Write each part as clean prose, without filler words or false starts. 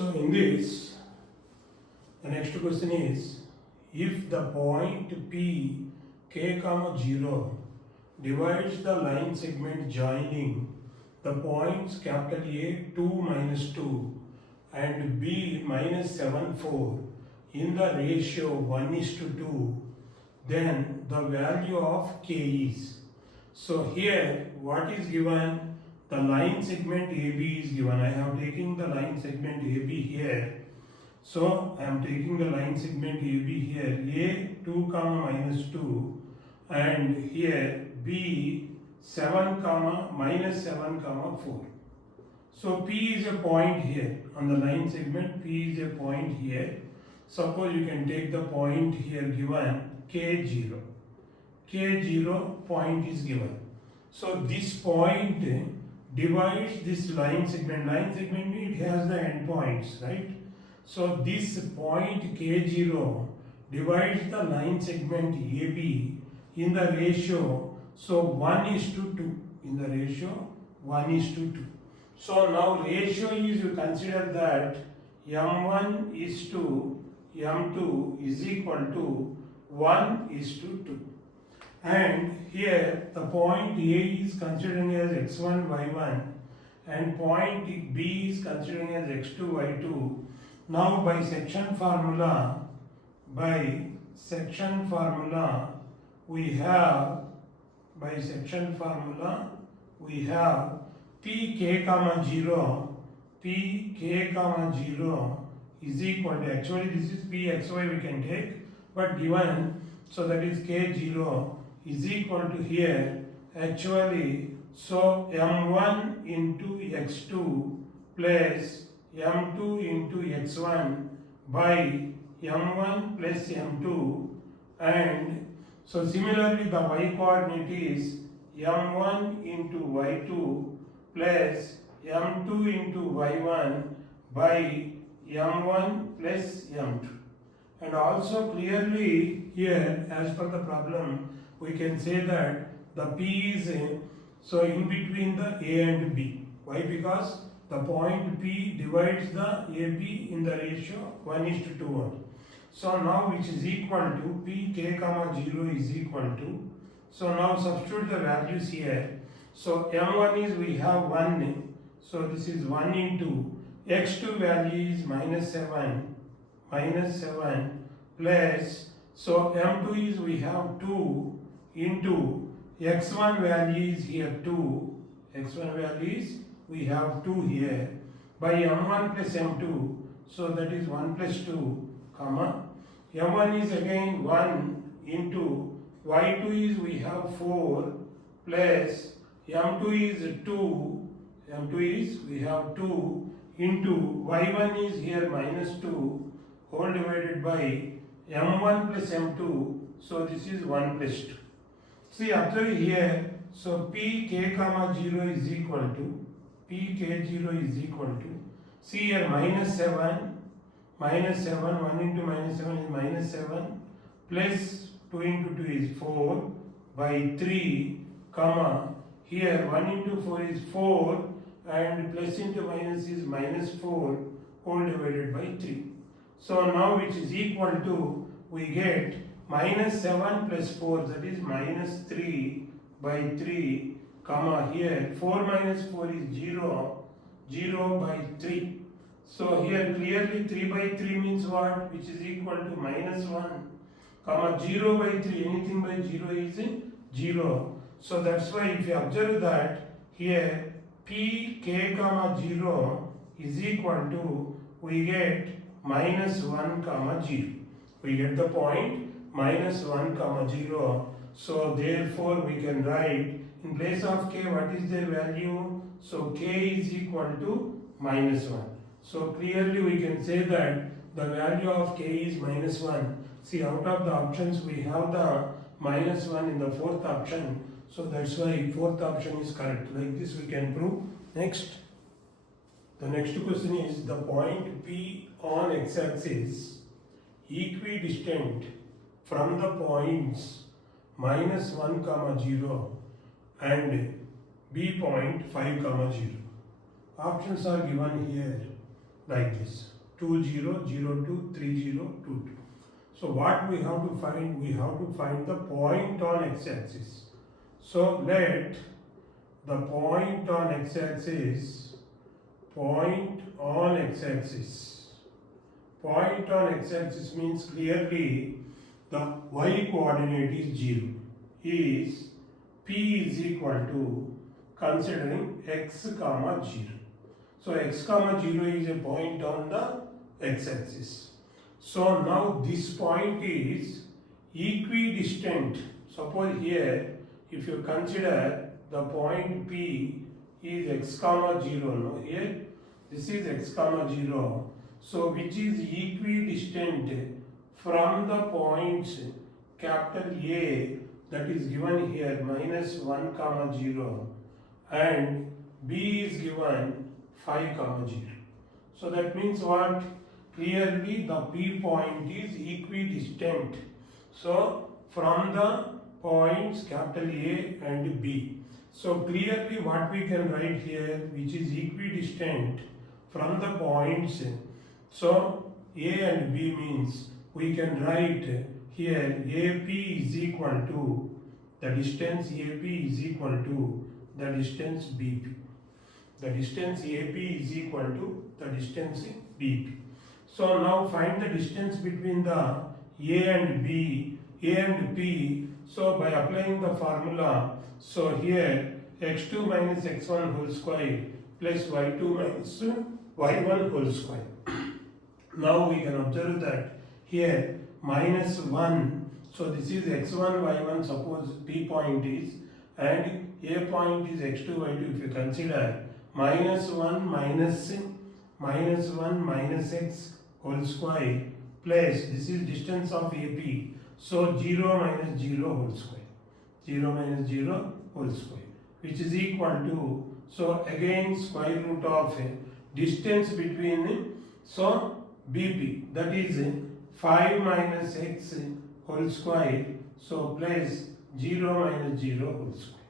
So in this, the next question is, if the point P k comma 0 divides the line segment joining the points capital A 2 minus 2 and B minus 7 4 in the ratio 1:2, then the value of k is. So here what is given? The line segment AB is given. I have taken the line segment AB here. So I am taking the line segment AB here, A 2 comma minus 2 and here B 7 comma minus 7 comma 4. So P is a point here on the line segment. P is a point here. Suppose you can take the point here given K0. K0 point is given. So this point divides this line segment. Line segment, it has the endpoints, right? So this point K0 divides the line segment AB in the ratio, so 1:2, in the ratio 1:2. So now ratio is, you consider that M1 is to M2 is equal to 1:2. And here the point A is considering as x1, y1 and point B is considering as x2, y2. Now by section formula, we have Pk comma 0, Pk comma 0 is equal to, actually this is Pxy we can take, but given, so that is K0 is equal to here, actually, so M1 into x2 plus M2 into x1 by M1 plus M2, and so similarly the y coordinate is M1 into y2 plus M2 into y1 by M1 plus M2. And also clearly here, as per the problem, we can say that the P is so in between the A and B. Why? Because the point P divides the AB in the ratio 1:2. So now which is equal to P k comma 0 is equal to, so now substitute the values here. So M1 is, we have 1, so this is 1 into x2 value is minus 7 plus, so M2 is, we have 2 into x1 value is here 2, x1 value is, we have 2 here by M1 plus M2, so that is 1 plus 2 comma, M1 is again 1 into y2 is, we have 4 plus M2 is 2, M2 is, we have 2 into y1 is here minus 2 whole divided by M1 plus M2, so this is 1 plus 2. See, observe here, so Pk comma 0 is equal to, Pk0 is equal to, see here minus 7, 1 into minus 7 is minus 7, plus 2 into 2 is 4 by 3, comma, here 1 into 4 is 4 and plus into minus is minus 4 whole divided by 3. So now which is equal to, we get minus 7 plus 4, that is minus 3 by 3, comma, here 4 minus 4 is 0, 0 by 3. So here clearly 3 by 3 means what? Which is equal to minus 1, comma, 0 by 3, anything by 0 is 0. So that's why if you observe that here Pk comma 0 is equal to, we get minus 1 comma 0. We get the point minus 1 comma 0. So therefore we can write in place of k, what is their value? So k is equal to minus 1. So clearly we can say that the value of k is minus 1. See, out of the options we have the minus 1 in the fourth option. So that's why fourth option is correct. Like this we can prove. Next. The next question is, the point P on x-axis equidistant from the points minus 1 comma 0 and B point 5 comma 0. Options are given here. like this 2 0 0 2 3 0 2 2. So what we have to find? We have to find the point on x-axis. So let the point on x-axis, point on x-axis means clearly the y coordinate is 0, is p is equal to considering x comma 0. So x comma 0 is a point on the x-axis. So now this point is equidistant. Suppose here, if you consider the point P is x comma 0, no, here this is x comma 0. So which is equidistant from the points capital A, that is given here minus 1 comma 0, and B is given 5 comma 0. So that means what? Clearly the P point is equidistant. So from the points capital A and B. So clearly what we can write here, which is equidistant from the points. So A and B means we can write here AP is equal to the distance AP is equal to the distance BP. The distance AP is equal to the distance BP. So now find the distance between the A and B, A and P. So by applying the formula, so here x2 minus x1 whole square plus y2 minus y1 whole square. Now we can observe that here minus 1, so this is x1, y1, suppose P point is, and A point is x2, y2. If you consider minus 1 minus 1 minus x whole square plus this is distance of AP. So 0 minus 0 whole square. 0 minus 0 whole square, which is equal to, so again square root of distance between, so BP, that is 5 minus x whole square, so plus 0 minus 0 whole square.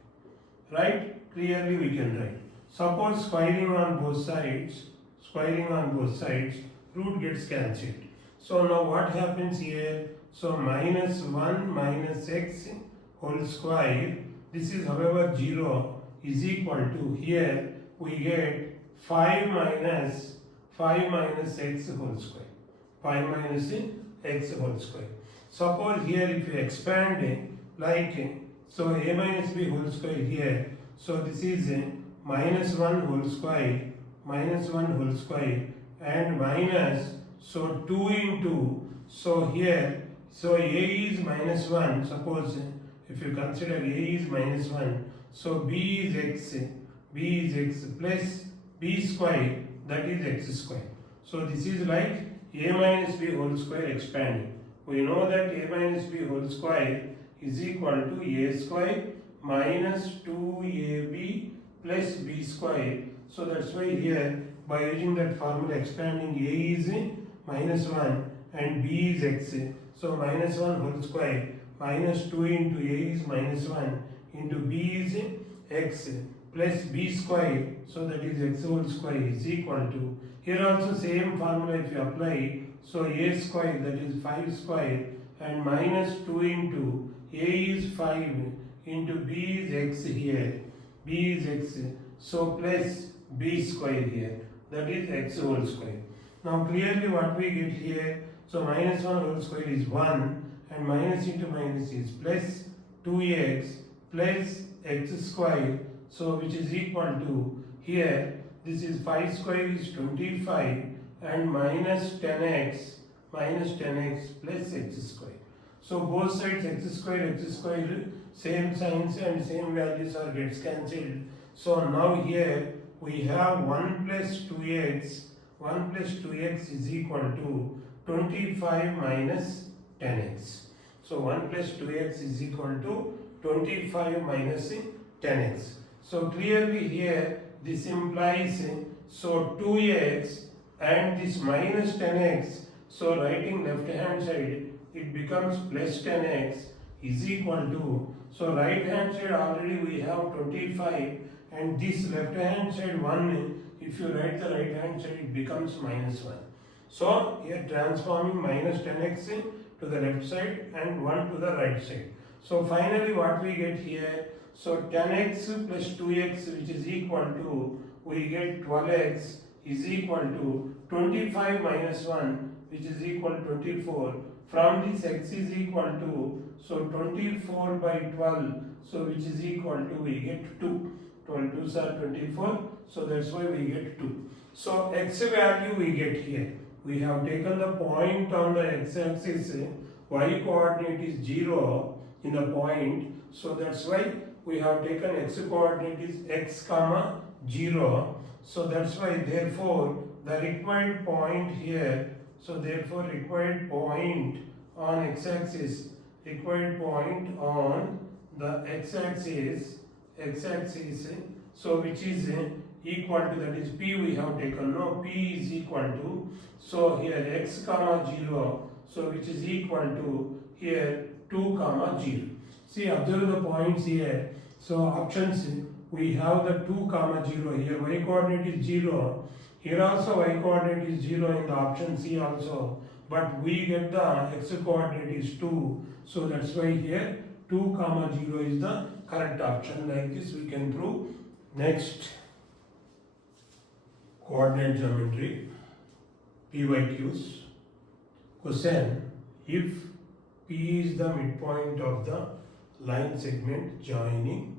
Right? Clearly we can write. Suppose squaring on both sides, root gets cancelled. So now what happens here? So minus 1 minus x whole square, this is however 0, is equal to, here we get 5 minus x whole square. 5 minus x whole square. Suppose here if you expand like, so a minus b whole square here, so this is minus 1 whole square, and minus, so 2 into, so here, so a is minus 1, suppose if you consider a is minus 1, so b is x plus b square, that is x square. So this is like a minus b whole square expanding. We know that a minus b whole square is equal to a square minus 2ab plus b square. So that's why here by using that formula expanding a is minus 1 and b is x. So minus 1 whole square minus 2 into a is minus 1 into b is x plus b square, so that is x whole square is equal to, here also same formula if you apply, so a square, that is 5 square, and minus 2 into a is 5 into b is x here, b is x, so plus b square here, that is x whole square. Now clearly what we get here, so minus 1 whole square is 1, and minus into minus is plus 2x plus x square, so which is equal to, here this is 5 square is 25 and minus 10x plus x square. So both sides x square, same signs and same values are gets cancelled. So now here we have 1 plus 2x is equal to 25 minus 10x. So 1 plus 2x is equal to 25 minus 10x. So clearly here this implies, so 2x and this minus 10x, so writing left hand side it becomes plus 10x is equal to, so right hand side already we have 25 and this left hand side 1, if if you write the right hand side, it becomes minus 1. So here transforming minus 10x to the left side and 1 to the right side. So finally what we get here, so 10x plus 2x, which is equal to, we get 12x is equal to 25 minus 1, which is equal to 24. From this x is equal to, so 24 by 12, so which is equal to, we get 2. 12 2s are 24, so that's why we get 2. So x value we get here. We have taken the point on the x-axis, y coordinate is 0 in the point, so that's why we have taken x coordinate is x comma 0. So that's why therefore the required point here, so therefore required point on x-axis, required point on the x-axis, so which is equal to, that is p we have taken, no, p is equal to, so here x comma 0, so which is equal to here 2 comma 0. See, observe the points here. So options, we have the 2 comma 0 here, y coordinate is 0, here also y coordinate is 0 in the option C also, but we get the x coordinate is 2, so that's why here 2 comma 0 is the correct option. Like this we can prove. Next, coordinate geometry, PYQs. Question, if P is the midpoint of the line segment joining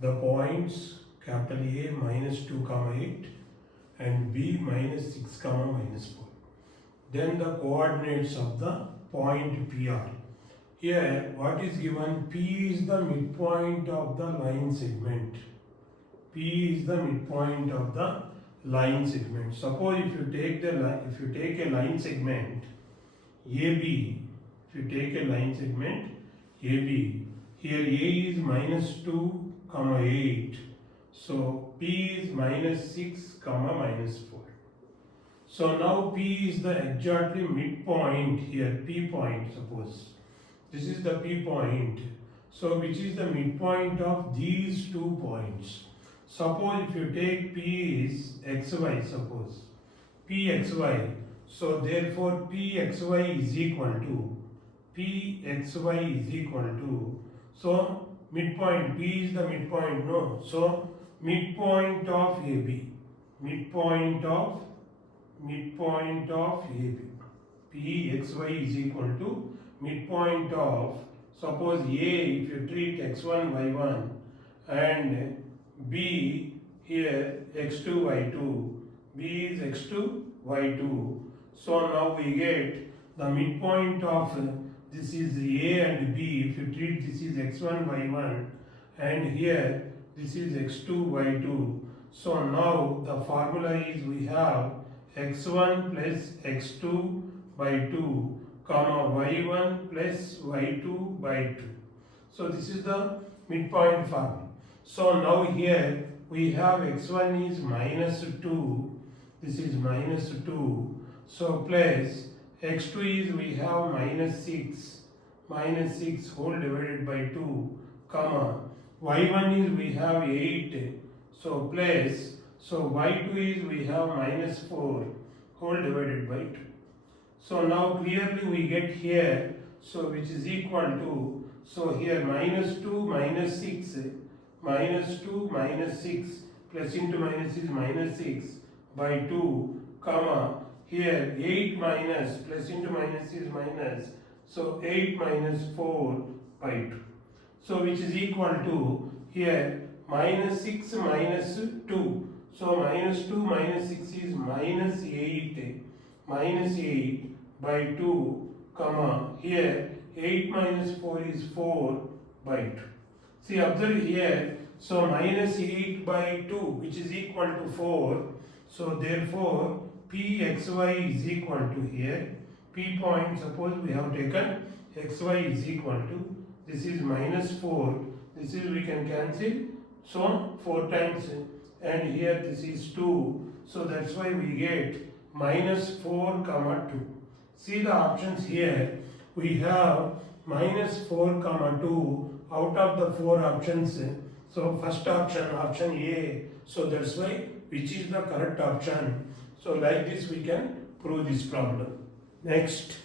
the points capital A minus 2 comma 8 and B minus 6 comma minus 4, then the coordinates of the point P are. Here what is given, P is the midpoint of the line segment. P is the midpoint of the line segment. Suppose if you take the line, if you take a line segment AB, if you take a line segment AB, here A is minus 2 comma 8, so P is minus 6 comma minus 4. So now P is the exactly midpoint here, P point, suppose this is the P point, so which is the midpoint of these 2 points. Suppose if you take P is xy, suppose Pxy, so therefore Pxy is equal to, so midpoint, P is the midpoint, no, so midpoint of AB, midpoint of AB, Pxy is equal to midpoint of, suppose A, if you treat x1 y1 and B here x2 y2, B is x2 y2, so now we get the midpoint of, this is A and B, if you treat this is x1 y1 and here this is x2 y2, so now the formula is, we have x1 plus x2 by 2 comma y1 plus y2 by 2. So this is the midpoint formula. So now here we have x1 is minus 2, this is minus 2, so plus x2 is, we have minus 6 whole divided by 2, comma y1 is, we have 8, so plus, so y2 is, we have minus 4 whole divided by 2. So now clearly we get here, so which is equal to, so here minus 2 minus 6, minus 2 minus 6, plus into minus is minus 6 by 2, comma here 8 minus, plus into minus is minus, so 8 minus 4 by 2. So which is equal to, here minus 6 minus 2, so minus 2 minus 6 is minus 8 by 2, comma here 8 minus 4 is 4 by 2. See, observe here, so minus 8 by 2, which is equal to 4, so therefore Pxy is equal to here, P point, suppose we have taken xy is equal to, this is minus 4, this is we can cancel, so 4 times, and here this is 2, so that's why we get minus 4 comma 2. See the options here, we have minus 4 comma 2 out of the 4 options, so first option, option A, so that's why which is the correct option. So like this we can prove this problem. Next.